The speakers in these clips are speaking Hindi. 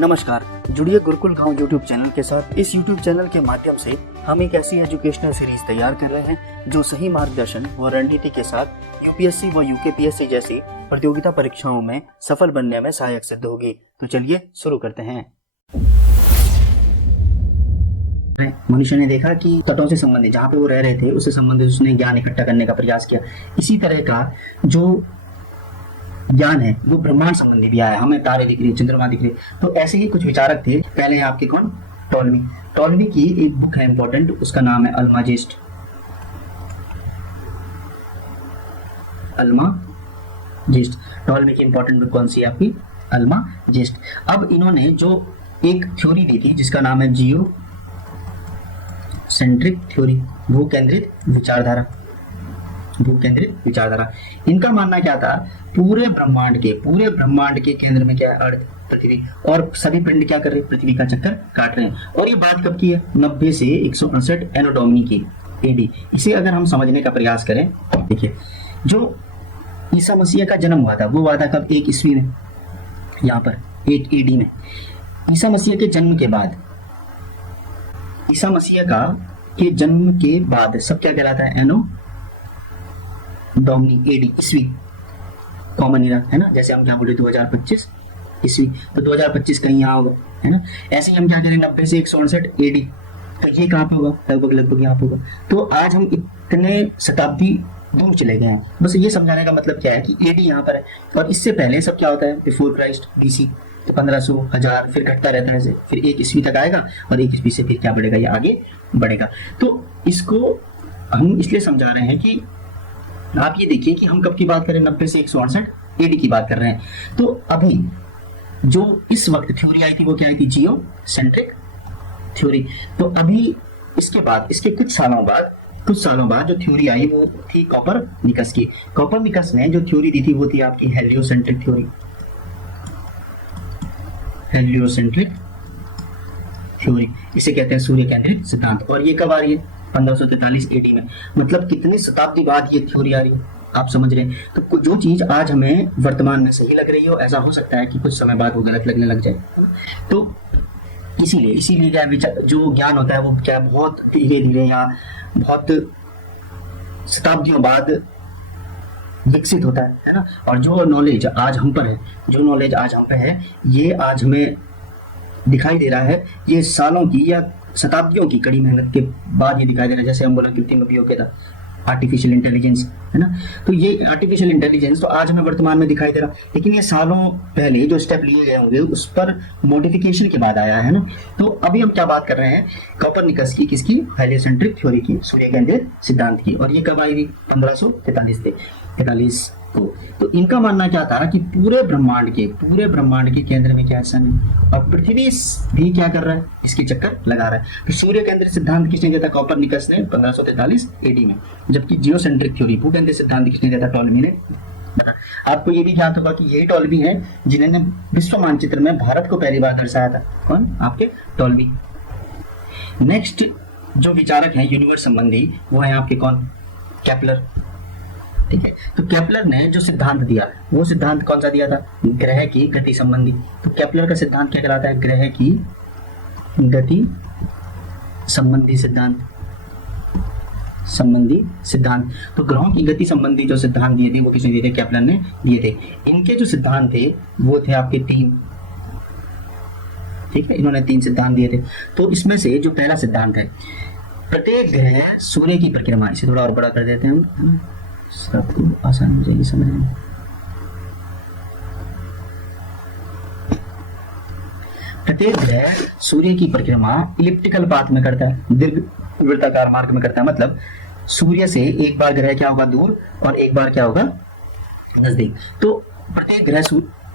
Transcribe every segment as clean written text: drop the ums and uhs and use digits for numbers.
नमस्कार, जुड़िए गुरुकुल गांव यूट्यूब चैनल के साथ। इस यूट्यूब चैनल के माध्यम से हम एक ऐसी एजुकेशनल सीरीज तैयार कर रहे हैं जो सही मार्गदर्शन व रणनीति के साथ यूपीएससी व यूकेपीएससी जैसी प्रतियोगिता परीक्षाओं में सफल बनने में सहायक सिद्ध होगी। तो चलिए शुरू करते हैं। मनुष्य ने देखा कि तटों से संबंधित, जहाँ पे वो रह रहे थे उससे संबंधित उसने ज्ञान इकट्ठा करने का प्रयास किया। इसी तरह का जो ज्ञान है वो ब्रह्मांड संबंधी भी आया। हमें तारे दिख रहे, चंद्रमा दिख रहे। तो ऐसे ही कुछ विचारक थे। पहले है आपके कौन? टॉलमी। टॉलमी की एक बुक है इंपॉर्टेंट, उसका नाम है अल्माजेस्ट। अल्माजेस्ट टॉलमी की इंपॉर्टेंट बुक कौन सी है आपकी? अल्माजेस्ट। अब इन्होंने जो एक थ्योरी दी थी जिसका नाम है जियो सेंट्रिक थ्योरी, भू केंद्रित विचारधारा। भू केंद्रित विचारधारा। इनका मानना क्या था? पूरे ब्रह्मांड के केंद्र में क्या है? अर्थ, पृथ्वी, और सभी पिंड क्या कर रहे हैं? पृथ्वी का चक्कर काट रहे हैं। और ये बात कब की है? 90 से 168 एनो डोमिनी की एडी। इसे अगर हम समझने का प्रयास करें, देखिए जो ईसा मसीह का जन्म हुआ था वो हुआ था कब? 1 ईस्वी में, यहाँ पर 1 एडी में। ईसा मसीह के जन्म के बाद सब क्या कहलाता है? एनो डोमिनी एडी, ईस्वी, कॉमन ईरा, है ना। जैसे हम क्या बोले 2025 ईस्वी, तो 2025 कहीं यहाँ होगा, है ना। ऐसे ही हम क्या करें 90 से 168 एडी, तो ये कहाँ पे होगा? लगभग यहाँ पे होगा। तो आज हम इतने शताब्दी दूर चले गए हैं। बस ये समझाने का मतलब क्या है कि एडी यहाँ पर है। और इससे पहले सब क्या होता है? बिफोर क्राइस्ट, बीसी, तो 1500, 1000, फिर घटता रहता है, फिर 1 ईस्वी तक आएगा और 1 ईस्वी से फिर क्या बढ़ेगा? ये आगे बढ़ेगा। तो इसको हम इसलिए समझा रहे हैं कि आप ये देखिए कि हम कब की बात करें? 90 से 168 एडी की बात कर रहे हैं। तो अभी जो इस वक्त थ्योरी आई थी वो क्या आई थी? जियो सेंट्रिक थ्योरी। तो अभी इसके बाद, इसके कुछ सालों बाद जो थ्योरी आई वो थी कोपरनिकस की। कोपरनिकस ने जो थ्योरी दी थी वो थी आपकी हेलियोसेंट्रिक थ्योरी। हेलियोसेंट्रिक थ्योरी, इसे कहते हैं सूर्य केंद्रित सिद्धांत। और ये कब आ रही है? 1543 एडी में। मतलब कितनी शताब्दी बाद ये थ्योरी आ रही है, आप समझ रहे हैं। तो जो चीज आज हमें वर्तमान में सही लग रही हो, ऐसा हो सकता है कि कुछ समय बाद वो गलत लगने लग जाए। तो इसीलिए क्या जो ज्ञान होता है वो क्या बहुत धीरे धीरे या बहुत शताब्दियों बाद विकसित होता है ना। और जो नॉलेज आज हम पर है, ये आज हमें दिखाई दे रहा है, ये सालों की या शताब्दियों की कड़ी मेहनत के बाद ये दिखाई दे रहा है। जैसे हम बोला कृत्रिम बुद्धिमत्ता, आर्टिफिशियल इंटेलिजेंस, है ना। तो ये आर्टिफिशियल इंटेलिजेंस तो आज हमें वर्तमान में दिखाई दे रहा, लेकिन ये सालों पहले जो स्टेप लिए गए होंगे उस पर मॉडिफिकेशन के बाद आया है ना। तो अभी हम क्या बात कर रहे हैं? कोपरनिकस की, किसकी? हेलियोसेंट्रिक थ्योरी की, सूर्य केंद्रित सिद्धांत की। और ये कब आई थी? 1543 को। तो इनका मानना क्या था कि पूरे ब्रह्मांड के केंद्र में क्या है? सन, और पृथ्वी भी क्या कर रहा है? इसकी चक्कर लगा रहा है। तो सूर्य केंद्रित सिद्धांत किसने दिया था? कोपरनिकस ने 1543 एडी में। जबकि जियोसेंट्रिक थ्योरी, भू केंद्रित सिद्धांत किसने दिया था? टॉलमी ने। आपको ये भी ज्ञात होगा कि यही टॉलमी है जिन्होंने विश्व मानचित्र में भारत को पहली बार दर्शाया था। कौन? आपके टॉलमी। नेक्स्ट जो विचारक हैं यूनिवर्स संबंधी वो है आपके कौन? केपलर। ठीक है। तो केपलर ने जो सिद्धांत दिया वो सिद्धांत कौन सा दिया था? ग्रह की गति संबंधी। तो केपलर का सिद्धांत क्या कहलाता है? ग्रह की गति संबंधी सिद्धांत। तो ग्रहों की गति संबंधी जो सिद्धांत दिए थे वो किसने दिए थे? केपलर ने दिए थे। इनके जो सिद्धांत थे वो थे आपके 3। ठीक है, इन्होंने 3 सिद्धांत दिए थे। तो इसमें से जो पहला सिद्धांत है, प्रत्येक ग्रह सूर्य की परिक्रमा, इसे थोड़ा और बड़ा कर देते हैं हम, सबको आसान हो जाएगी समझने। प्रत्येक ग्रह सूर्य की परिक्रमा इलिप्टिकल पाथ में करता है, दीर्घवृत्ताकार मार्ग में करता है। मतलब सूर्य से एक बार ग्रह क्या होगा? दूर, और एक बार क्या होगा? नजदीक। तो प्रत्येक ग्रह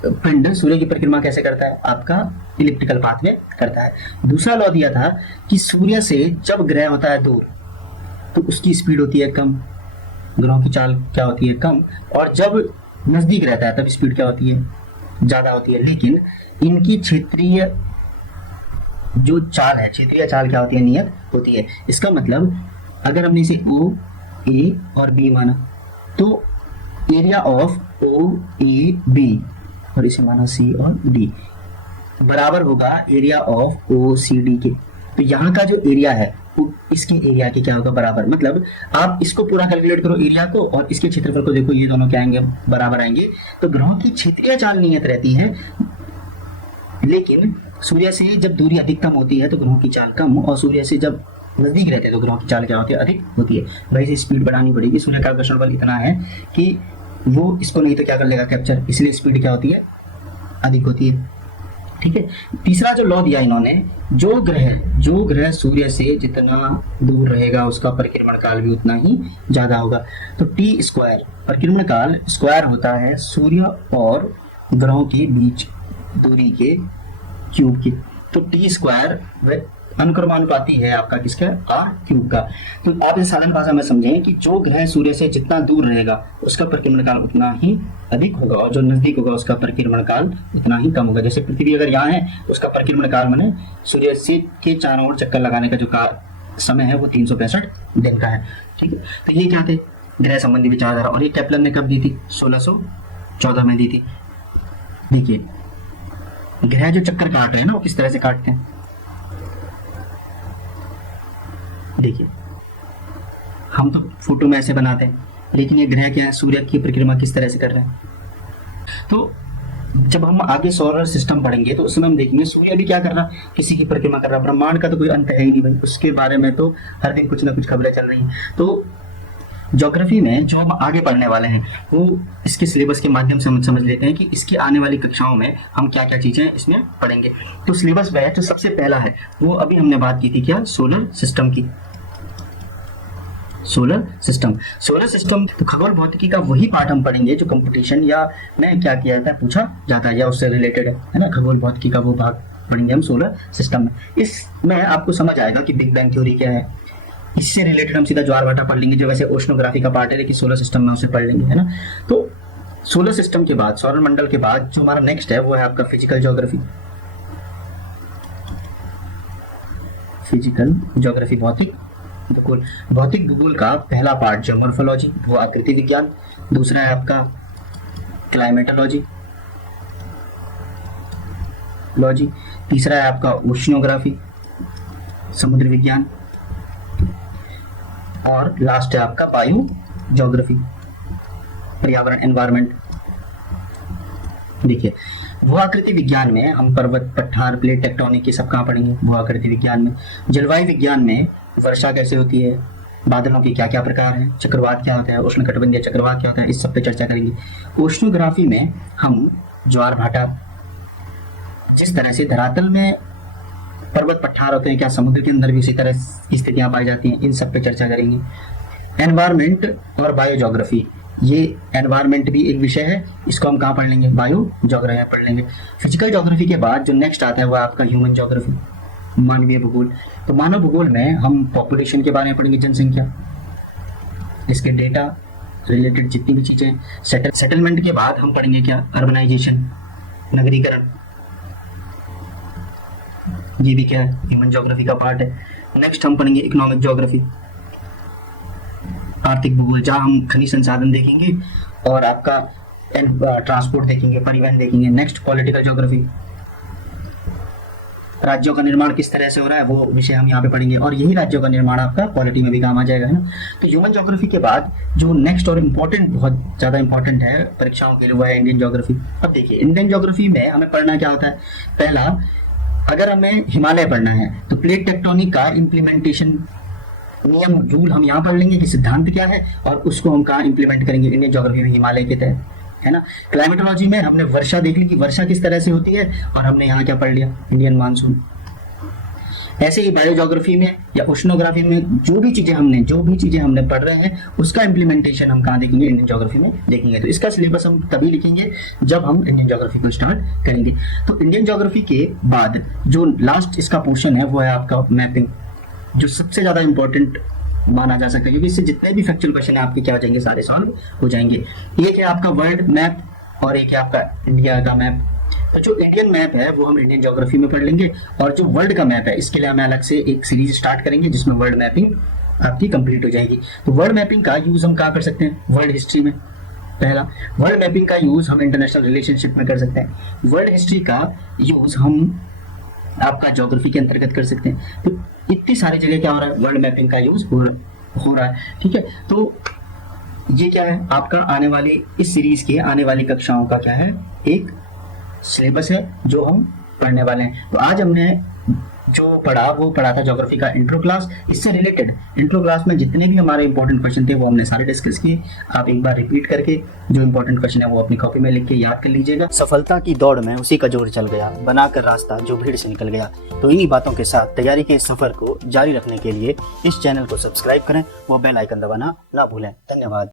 पिंड सूर्य की परिक्रमा कैसे करता है? आपका इलिप्टिकल पाथ में करता है। दूसरा लॉ दिया था कि सूर्य से जब ग्रह होता है दूर तो उसकी स्पीड होती है कम, ग्रहों की चाल क्या होती है? कम। और जब नजदीक रहता है तब स्पीड क्या होती है? ज्यादा होती है। लेकिन इनकी क्षेत्रीय चाल क्या होती है? नियत होती है। इसका मतलब अगर हमने इसे O, A और B माना तो area of O, A, B और इसे माना C और D, बराबर होगा एरिया ऑफ OCD के। तो यहाँ का जो एरिया है वो इसके एरिया के क्या होगा, बराबर। मतलब आप इसको पूरा कैलकुलेट करो एरिया को और इसके क्षेत्रफल को देखो, ये दोनों क्या आएंगे, बराबर आएंगे। तो ग्रहों की क्षेत्रीय चाल नियत रहती है, लेकिन सूर्य से जब दूरी अधिकतम होती है तो ग्रहों की चाल कम, और सूर्य से जब नजदीक रहते हैं तो ग्रहों की चाल क्या होती है, अधिक होती है। भाई से स्पीड बढ़ानी पड़ेगी। सूर्य का आकर्षण बल इतना है कि वो इसको नहीं तो क्या कर लेगा, कैप्चर, इसलिए स्पीड क्या होती है, अधिक होती है। ठीक है। तीसरा जो लॉ दिया इन्होंने, जो ग्रह सूर्य से जितना दूर रहेगा उसका परिक्रमण काल भी उतना ही ज्यादा होगा। तो टी स्क्वायर परिक्रमण काल स्क्वायर होता है सूर्य और ग्रहों के बीच दूरी के क्यूब की। तो टी स्क्वायर अनुक्रमानुपाती है आपका किसका, आर क्यूब का। तो आप इस साधारण भाषा में समझें कि जो ग्रह सूर्य से जितना दूर रहेगा उसका परिक्रमण काल उतना ही अधिक होगा, और जो नजदीक होगा उसका परिक्रमण काल उतना ही कम होगा। जैसे पृथ्वी अगर यहाँ है उसका परिक्रमण काल माने सूर्य से के चारों ओर चक्कर लगाने का जो समय है वो 365 दिन का है। ठीक है। तो ये क्या थे, ग्रह संबंधी विचारधारा, और ये केपलर ने कब दी थी, 1614 में दी थी। देखिए ग्रह जो चक्कर काट रहे हैं ना वो किस तरह से काटते हैं, देखिए हम तो फोटो में ऐसे बनाते हैं, लेकिन ये ग्रह क्या है, सूर्य की परिक्रमा किस तरह से कर रहे हैं। तो जब हम आगे सोलर सिस्टम पढ़ेंगे तो उस समय हम देखेंगे सूर्य भी क्या कर रहा है, किसी की परिक्रमा कर रहा है। ब्रह्मांड का तो कोई अंत है ही नहीं भाई, उसके बारे में तो हर दिन कुछ ना कुछ खबरें चल रही हैं। तो ज्योग्राफी में जो हम आगे पढ़ने वाले हैं वो इसके सिलेबस के माध्यम से हम समझ लेते हैं कि इसकी आने वाली कक्षाओं में हम क्या क्या चीजें इसमें पढ़ेंगे। तो सिलेबस में जो सबसे पहला है वो अभी हमने बात की थी क्या, सोलर सिस्टम की। सोलर सिस्टम तो खगोल भौतिकी का वही पार्ट हम पढ़ेंगे जो कंपटीशन या में क्या किया जाता है, पूछा जाता है या उससे रिलेटेड है ना। खगोल भौतिकी का वो भाग पढ़ेंगे हम सोलर सिस्टम में। इसमें आपको समझ आएगा कि बिग बैंग थ्योरी क्या है, इससे रिलेटेड हम सीधा ज्वार-भाटा पढ़ लेंगे जो वैसे ओशनोग्राफी का पार्ट है, लेकिन सोलर सिस्टम में उसे पढ़ लेंगे, है ना। तो सोलर सिस्टम के बाद, सौर मंडल के बाद जो हमारा नेक्स्ट है वो है आपका फिजिकल ज्योग्राफी। भौतिक भूगोल का पहला पार्ट जो मॉर्फोलॉजी, वो आकृति विज्ञान। दूसरा है आपका क्लाइमेटोलॉजी। तीसरा है आपका ओशनोग्राफी, समुद्र विज्ञान। और लास्ट है आपका बायो ज्योग्राफी, पर्यावरण, एनवायरमेंट। देखिए भू आकृति विज्ञान में हम पर्वत, पठार, प्लेट टेक्टोनिक ये सब कहाँ पढ़ेंगे, भू आकृति विज्ञान में। जलवायु विज्ञान में वर्षा कैसे होती है, बादलों के क्या क्या प्रकार हैं, चक्रवात क्या होता है, उष्णकटिबंधीय चक्रवात क्या होता है, इस सब पे चर्चा करेंगे। ओशनोग्राफी में हम ज्वार भाटा, जिस तरह से धरातल में पर्वत पठार होते हैं, क्या समुद्र के अंदर भी इसी तरह की स्थितियां पाई जाती हैं, इन सब पे चर्चा करेंगे। एनवायरमेंट और बायो ज्योग्राफी, ये एनवायरमेंट भी एक विषय है, इसको हम कहाँ पढ़ लेंगे, बायो ज्योग्राफी पढ़ लेंगे। फिजिकल ज्योग्राफी के बाद जो नेक्स्ट आता है वो आपका ह्यूमन ज्योग्राफी, मानवीय भूगोल। तो मानव भूगोल में हम पॉपुलेशन के बारे में पढ़ेंगे, जनसंख्या, इसके डेटा रिलेटेड जितनी भी चीजें। सेटलमेंट के बाद हम पढ़ेंगे क्या, अर्बनाइजेशन, नगरीकरण, ये भी क्या है, ह्यूमन ज्योग्राफी का पार्ट है। नेक्स्ट हम पढ़ेंगे इकोनॉमिक ज्योग्राफी, आर्थिक भूगोल, जहां हम खनिज संसाधन देखेंगे और आपका ट्रांसपोर्ट देखेंगे, परिवहन देखेंगे। नेक्स्ट पॉलिटिकल ज्योग्राफी, राज्यों का निर्माण किस तरह से हो रहा है वो विषय हम यहाँ पे पढ़ेंगे, और यही राज्यों का निर्माण आपका पॉलिटी में भी काम आ जाएगा, है ना। तो ह्यूमन ज्योग्राफी के बाद जो नेक्स्ट और इम्पोर्टेंट, बहुत ज्यादा इंपॉर्टेंट है परीक्षाओं के लिए, वो है इंडियन ज्योग्राफी। अब देखिए इंडियन ज्योग्राफी में हमें पढ़ना क्या होता है, पहला अगर हमें हिमालय पढ़ना है तो प्लेट टेक्टोनिक का इम्प्लीमेंटेशन, नियम रूल हम यहाँ पढ़ लेंगे कि सिद्धांत क्या है और उसको हम कहाँ इम्प्लीमेंट करेंगे, इंडियन ज्योग्राफी में हिमालय के तहत, है ना। क्लाइमेटोलॉजी में हमने वर्षा देख ली कि वर्षा किस तरह से होती है, और हमने यहाँ क्या पढ़ लिया, इंडियन मानसून। ऐसे ही बायो ज्योग्राफी में या ओशनोग्राफी में जो भी चीजें हमने पढ़ रहे हैं उसका इम्प्लीमेंटेशन हम कहाँ देखेंगे, इंडियन ज्योग्राफी में देखेंगे। तो इसका सिलेबस हम तभी लिखेंगे जब हम इंडियन ज्योग्राफी को स्टार्ट करेंगे। तो इंडियन ज्योग्राफी के बाद जो लास्ट इसका पोर्शन है वो है आपका मैपिंग, जो सबसे ज्यादा इंपॉर्टेंट माना जा सकता है, क्योंकि इससे जितने भी फैक्चुअल क्वेश्चन आपके क्या हो जाएंगे, सारे सॉल्व हो जाएंगे। एक है आपका वर्ल्ड मैप और एक है आपका इंडिया का मैप। तो जो इंडियन मैप है वो हम इंडियन ज्योग्राफी में पढ़ लेंगे, और जो वर्ल्ड का मैप है इसके लिए हमें अलग से एक सीरीज स्टार्ट करेंगे जिसमें वर्ल्ड मैपिंग आपकी कंप्लीट हो जाएगी। तो वर्ल्ड मैपिंग का यूज हम कहाँ कर सकते हैं, वर्ल्ड हिस्ट्री में, पहला, वर्ल्ड मैपिंग का यूज हम इंटरनेशनल रिलेशनशिप में कर सकते हैं। वर्ल्ड हिस्ट्री का यूज हम आपका ज्योग्राफी के अंतर्गत कर सकते हैं। तो इतनी सारी जगह क्या हो रहा है, वर्ल्ड मैपिंग का यूज हो रहा है। ठीक है, तो ये क्या है, आपका आने वाली इस सीरीज के आने वाली कक्षाओं का क्या है, एक सिलेबस है जो हम पढ़ने वाले हैं। तो आज हमने जो पढ़ा वो पढ़ा था ज्योग्राफी का इंट्रो क्लास। इससे रिलेटेड इंट्रो क्लास में जितने भी हमारे इंपॉर्टेंट क्वेश्चन थे वो हमने सारे डिस्कस किए। आप एक बार रिपीट करके जो इंपॉर्टेंट क्वेश्चन है वो अपनी कॉपी में लिख के याद कर लीजिएगा। सफलता की दौड़ में उसी का जोर चल गया, बनाकर रास्ता जो भीड़ से निकल गया। तो इन्हीं बातों के साथ तैयारी के इस सफर को जारी रखने के लिए इस चैनल को सब्सक्राइब करें, वो बेल आइकन दबाना ना भूलें। धन्यवाद।